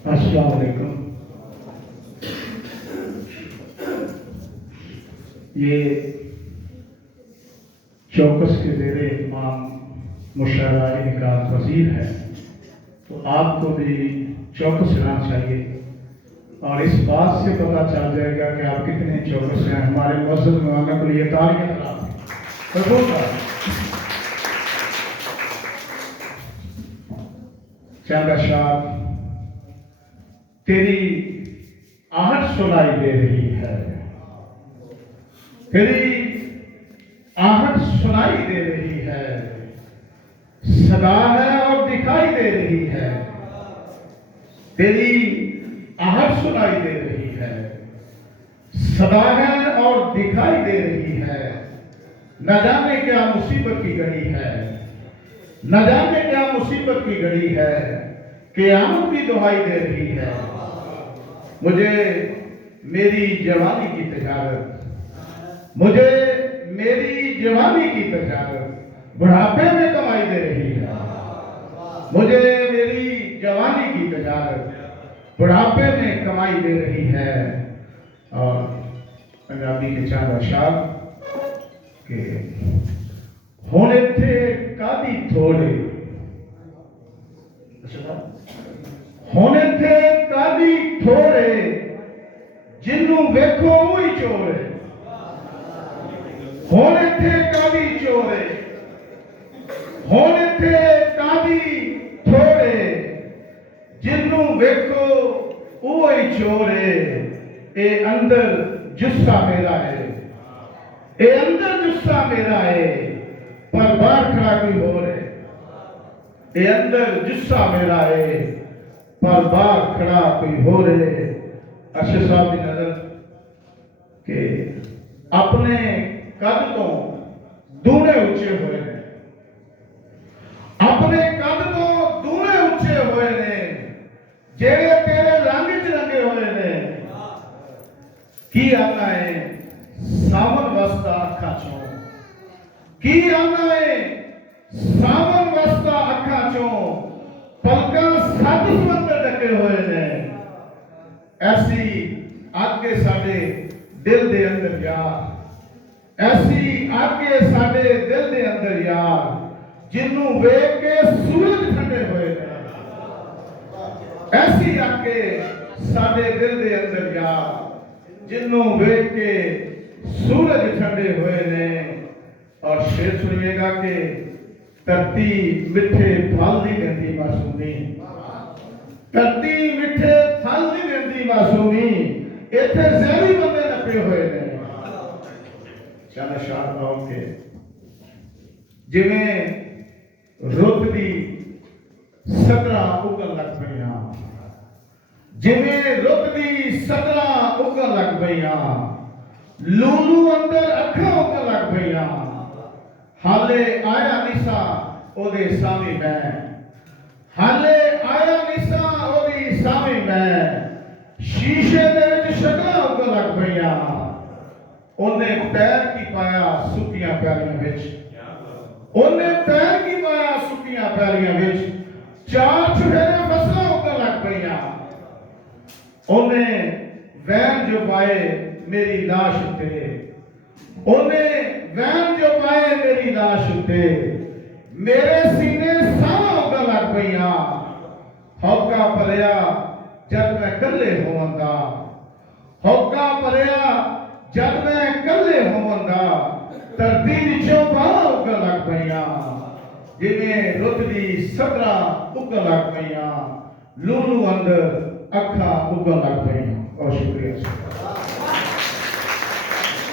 अस्सलाम वालेकुम। ये चौकस के ज़ेरे इमाम मुशर्रा निकात वज़ीर है, तो आपको भी चौकस रहना चाहिए और इस बात से पता चल जाएगा कि आप कितने चौकस हैं। हमारे मौजूद मेहमानों के लिए तालियां चंदा शाह, तेरी आहट सुनाई दे रही है, तेरी आहट सुनाई दे रही है, सदा है और दिखाई दे रही है। तेरी आहट सुनाई दे रही है, सदा है और दिखाई दे रही है। न जाने क्या मुसीबत की घड़ी है, न जाने क्या मुसीबत की घड़ी है, क़यामत की दुहाई दे रही है। मुझे मेरी जवानी की तजारत, मुझे मेरी जवानी की तजारत बुढ़ापे में कमाई दे रही है। मुझे मेरी जवानी की तजारत बुढ़ापे में कमाई दे रही है। और पंजाबी के चांदा शाह के होने थे कादी थोड़े, होने थे कादी थोड़े, जिन्नू वेखो ही चोरे। होने थे कादी चोरे, होने थे कादी थोड़े, जिन्नू वेखो ही चोरे। ए अंदर जुस्सा मेरा है, ए अंदर जुस्सा मेरा है, पर बाहर खड़ा कोई हो रहे। ए अंदर जुस्सा मेरा है, पर बाहर खड़ा कोई हो रहे। अरशद साहब की नजर के अपने कद तो दूने उच्चे हुए ने, अपने कद तो दूने उच्चे हुए ने, जेड़े तेरे रंग च रंगे हुए ने। की आना है सावन वस्ता अखा चो, की आना है सावन वस्ता अखा चो, पलका सत समंदर ढके हुए ने। ऐसी आगे साडे दिल दे अंदर यार, ऐसी आगे साडे दिल दे अंदर यार, जिन्नू वेख के सूरज ठंडे हुए ने। ऐसी आगे साडे दिल दे अंदर यार, जिन्नू वेख के सूरज ठंडे हुए ने। और शेर सुनिएगा कि धरती मिठे फल नहीं देती मासूमी, धरती मिठे फल नहीं देती मासूमी, इत्थे ज़हरी बंदे नपे हुए ने। चंदा शाह कौम के जिवें रुत दी सदरा उगन लग पईयां, जिवें रुत दी सदरा उगन लग पईयां, लूलू अंदर अखां उगन लग पईयां। हाले आया निसा ओदे सामी मैं, हाले आया निसा ओदी सामी मैं, शीशे दे विच शक्लां उगन लग पईयां। ओने पैर की पाया सुक्कियां पैलियां विच, ओने पैर की पाया सुक्कियां पैलियां विच, चार चुफेरे फसलां उगन लग पईयां। ओने वैन जो पाए मेरी लाश उत्ते, ओने वैन जो पाए मेरी लाश उत्ते, मेरे सीने साह उगन लग पईयां। हौका भरिया जद मैं कल्ले होवांगा, हौका भरिया जद मैं कल्ले होवांगा, धरती विचों बाहां उगन लग पईयां। जिवें रुत दी सदरा उगन लग पईयां, लूलू अंदर अखां उगन लग पईयां। बहुत शुक्रिया।